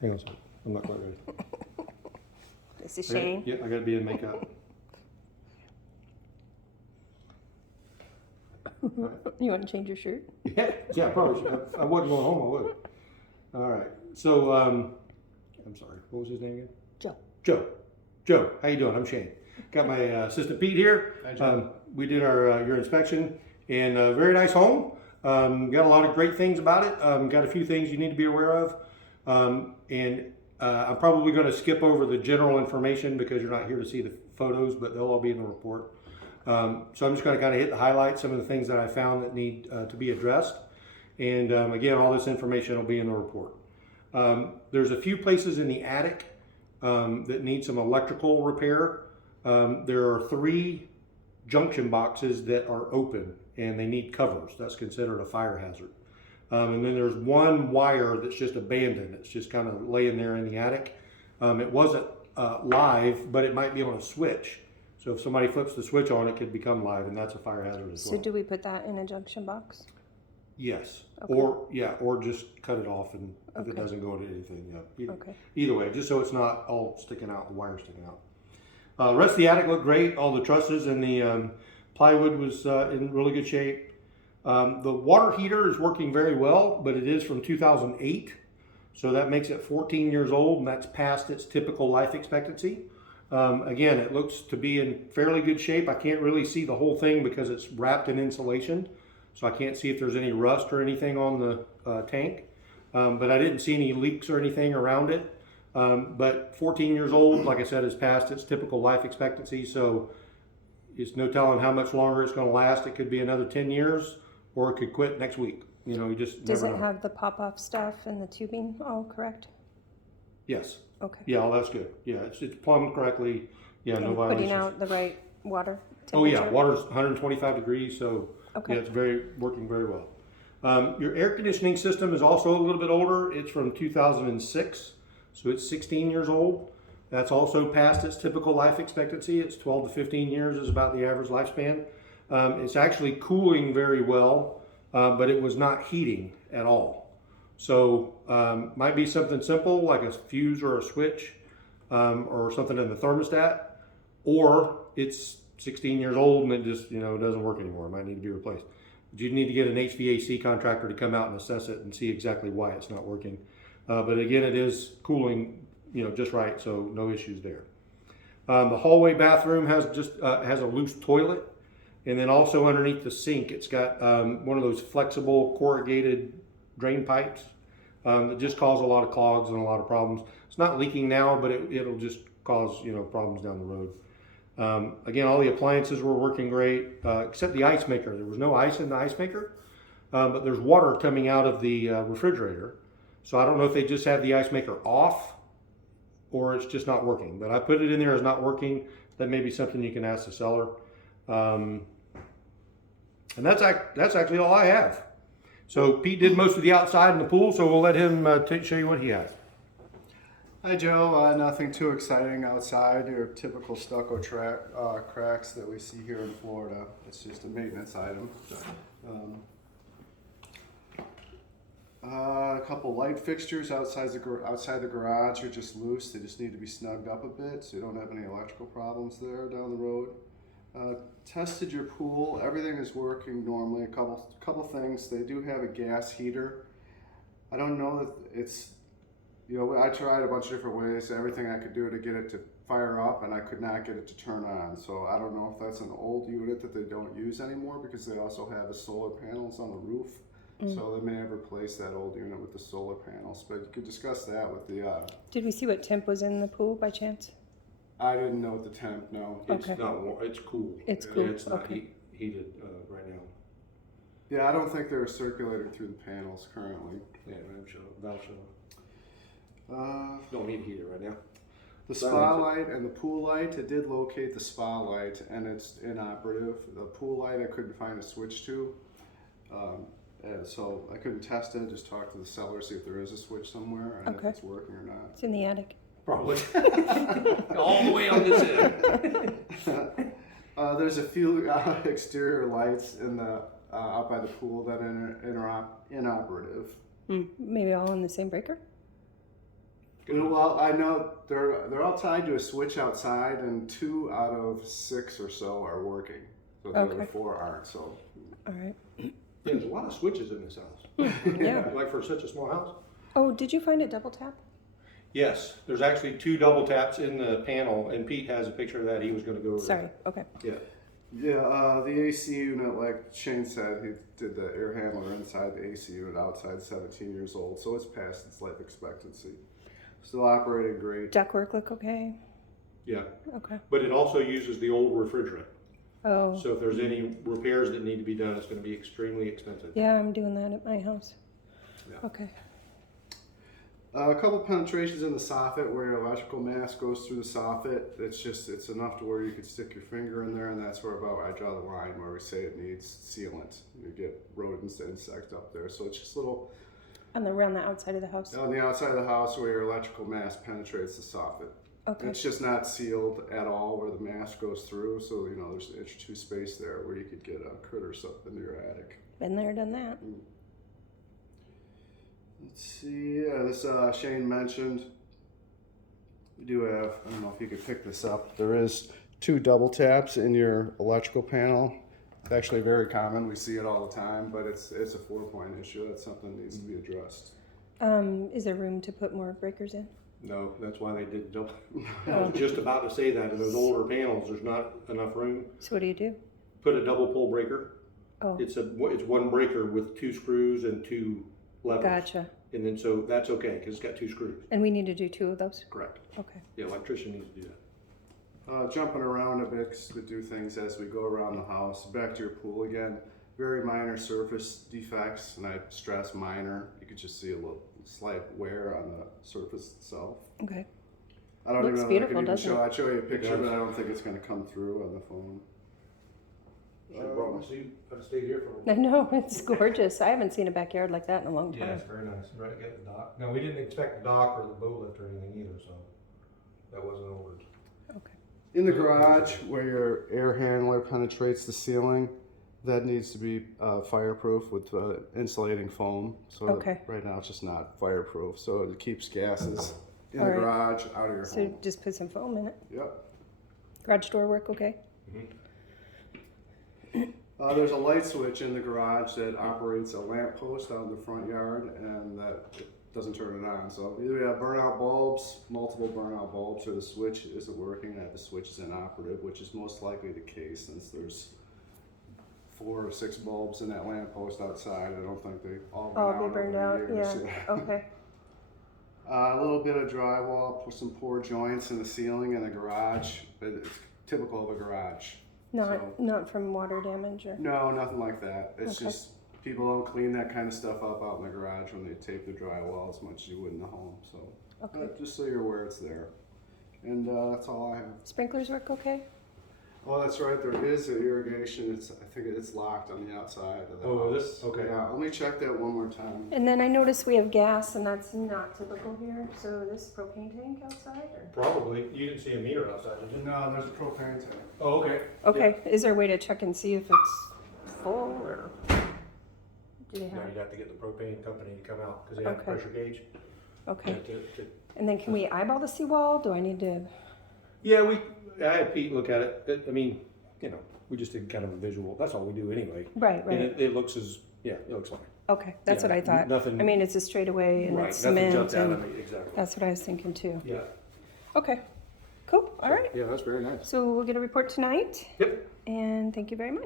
Hang on a second. I'm not quite ready. This is Shane. Yeah, I gotta be in makeup. You want to change your shirt? Yeah, probably should. If I wasn't going home, I would. All right. So, I'm sorry. What was his name again? Joe. Joe, how you doing? I'm Shane. Got my assistant Pete here. Hi, Joe. We did our your inspection, and a very nice home. Got a lot of great things about it. Got a few things you need to be aware of, and I'm probably going to skip over the general information because you're not here to see the photos, but they'll all be in the report. So I'm just going to kind of hit the highlights, some of the things that I found that need to be addressed, and again, all this information will be in the report. There's a few places in the attic that need some electrical repair. There are 3 junction boxes that are open and they need covers. That's considered a fire hazard. And then there's 1 wire that's just abandoned. It's just kind of laying there in the attic. It wasn't live, but it might be on a switch. So if somebody flips the switch on, it could become live, and that's a fire hazard as well. So do we put that in a junction box? Yes. Okay. Or just cut it off, and if it Okay. doesn't go into anything, yeah. Okay. Either way, just so it's not all sticking out, the wire sticking out. The rest of the attic looked great. All the trusses and the plywood was in really good shape. The water heater is working very well, but it is from 2008. So that makes it 14 years old, and that's past its typical life expectancy. Again, it looks to be in fairly good shape. I can't really see the whole thing because it's wrapped in insulation. So I can't see if there's any rust or anything on the tank. But I didn't see any leaks or anything around it. But 14 years old, like I said, is past its typical life expectancy. So it's no telling how much longer it's going to last. It could be another 10 years or it could quit next week. You know, you just Does never it know. have the pop-off stuff and the tubing all correct? Yes. Okay. Yeah, all that's good. Yeah, it's plumbed correctly. Yeah, no And violations. putting out the right water Oh yeah, temperature? water's 125 degrees, so Okay. yeah, it's working very well. Your air conditioning system is also a little bit older. It's from 2006, so it's 16 years old. That's also past its typical life expectancy. It's 12 to 15 years is about the average lifespan. It's actually cooling very well, but it was not heating at all. So might be something simple like a fuse or a switch or something in the thermostat, or it's 16 years old and it just doesn't work anymore. It might need to be replaced. But you need to get an HVAC contractor to come out and assess it and see exactly why it's not working. But again, it is cooling just right, so no issues there. The hallway bathroom has has a loose toilet, and then also underneath the sink, it's got one of those flexible corrugated drain pipes that just cause a lot of clogs and a lot of problems. It's not leaking now, but it'll just cause problems down the road. Again, all the appliances were working great, except the ice maker. There was no ice in the ice maker, but there's water coming out of the refrigerator. So I don't know if they just had the ice maker off or it's just not working. But I put it in there as not working. That may be something you can ask the seller. And that's actually all I have. So Pete did most of the outside in the pool, so we'll let him show you what he has. Hi Joe, nothing too exciting outside. Your typical stucco cracks that we see here in Florida. It's just a maintenance item. A couple light fixtures outside the garage are just loose. They just need to be snugged up a bit so you don't have any electrical problems there down the road. Tested your pool. Everything is working normally. A couple things. They do have a gas heater. I don't know that it's, I tried a bunch of different ways, everything I could do to get it to fire up, and I could not get it to turn on. So I don't know if that's an old unit that they don't use anymore, because they also have the solar panels on the roof. So they may have replaced that old unit with the solar panels, but you could discuss that with the... Did we see what temp was in the pool by chance? I didn't know the temp, no. It's Okay. not warm. It's cool. It's cool. It's not Okay. heated right now. Yeah, I don't think they're circulating through the panels currently. Yeah, valve shut. Don't need a heater right now. The spa light and the pool light, it did locate the spa light and it's inoperative. The pool light I couldn't find a switch to. And so I couldn't test it, just talk to the seller, see if there is a switch somewhere and Okay. if it's working or not. It's in the attic. Probably. All the way on this end. There's a few exterior lights in the out by the pool that are inoperative. Maybe all in the same breaker? Well, I know they're all tied to a switch outside, and 2 out of 6 or so are working. So the other Okay. 4 aren't. So All right. There's a lot of switches in this house. Yeah. Like for such a small house. Oh, did you find a double tap? Yes, there's actually 2 double taps in the panel, and Pete has a picture of that. He was going to go over Sorry. Okay. that. Yeah. yeah, the AC unit, like Shane said, he did the air handler inside the AC unit outside, 17 years old, so it's past its life expectancy. Still operating great. Ductwork look okay? Yeah. Okay. But it also uses the old refrigerant. Oh, So if there's any repairs that need to be done, it's going to be extremely expensive. yeah, I'm doing that at my house. Yeah. Okay. A couple penetrations in the soffit where your electrical mass goes through the soffit. It's enough to where you could stick your finger in there, and that's where about I draw the line where we say it needs sealant. You get rodents and insects up there, so it's just little And then around the outside of the house? on the outside of the house where your electrical mass penetrates the soffit. Okay. It's just not sealed at all where the mass goes through, so there's an inch or 2 space there where you could get critters up into your attic. Been there, done that. Let's see, this Shane mentioned, we do have, I don't know if you could pick this up, there is 2 double taps in your electrical panel. It's actually very common, we see it all the time, but it's a 4-point issue. That's something that needs to be addressed. Is there room to put more breakers in? No, that's why they did double. I was just about to say that. In those older panels, there's not enough room. So what do you do? Put a double pole breaker. Oh, It's 1 breaker with 2 screws and 2 levers. gotcha. And then so that's okay because it's got 2 screws. And we need to do 2 of those? Correct. Okay. The electrician needs to do that. Jumping around a bit to do things as we go around the house. Back to your pool again. Very minor surface defects, and I stress minor. You could just see a little slight wear on the surface itself. Okay. I don't Looks even know beautiful, if I can doesn't it? I'd show you a picture, It does. but I don't think it's going to come through on the phone. Should have brought my suit. I'd stayed here for a I little. know, it's gorgeous. I haven't seen a backyard like that in a long Yeah, time. it's very nice. Right at the dock. No, we didn't expect the dock or the boat lift or anything either, so that wasn't ordered. Okay. In the garage, where your air handler penetrates the ceiling, that needs to be fireproof with insulating foam. So Okay. right now it's just not fireproof, so it keeps gases in All the right. garage, out of your So home. just put some foam in it. Yep. Garage door work okay? There's a light switch in the garage that operates a lamp post out in the front yard, and that doesn't turn it on. So either we have burnout bulbs, multiple burnout bulbs, or the switch isn't working, and the switch is inoperative, which is most likely the case since there's 4 or 6 bulbs in that lamp post outside. I don't think they all Oh, been they burned over out, the years. yeah, okay. A little bit of drywall, put some poor joints in the ceiling in the garage, but it's typical of a garage. Not from water damage or? No, nothing like that. It's Okay. just people don't clean that kind of stuff up out in the garage when they tape the drywall as much as you would in the home. So Okay. just so you're aware it's there. And that's all I have. Sprinklers work okay? Oh, that's right. There is an irrigation. I think it's locked on the outside of the Oh, house. is it? Okay. Yeah, let me check that one more time. And then I noticed we have gas and that's not typical here. So this propane tank outside or? Probably. You didn't see a meter outside, did you? No, there's a propane tank. Oh, okay. Okay, is there a way to check and see if it's full or? Do they No, have? you'd have to get the propane company to come out because they have a Okay. pressure gauge. Okay. To- And then can we eyeball the seawall? Do I need to? Yeah, I had Pete look at it. I mean, we just did kind of a visual. That's all we do anyway. Right, And right. it looks it looks fine. Okay, that's Yeah, what I thought. nothing- I mean, it's a straightaway and Right, it's nothing cement jumped out at and me, exactly. that's what I was thinking too. Yeah. Okay, cool, all right. Yeah, that's very nice. So we'll get a report tonight Yep. and thank you very much.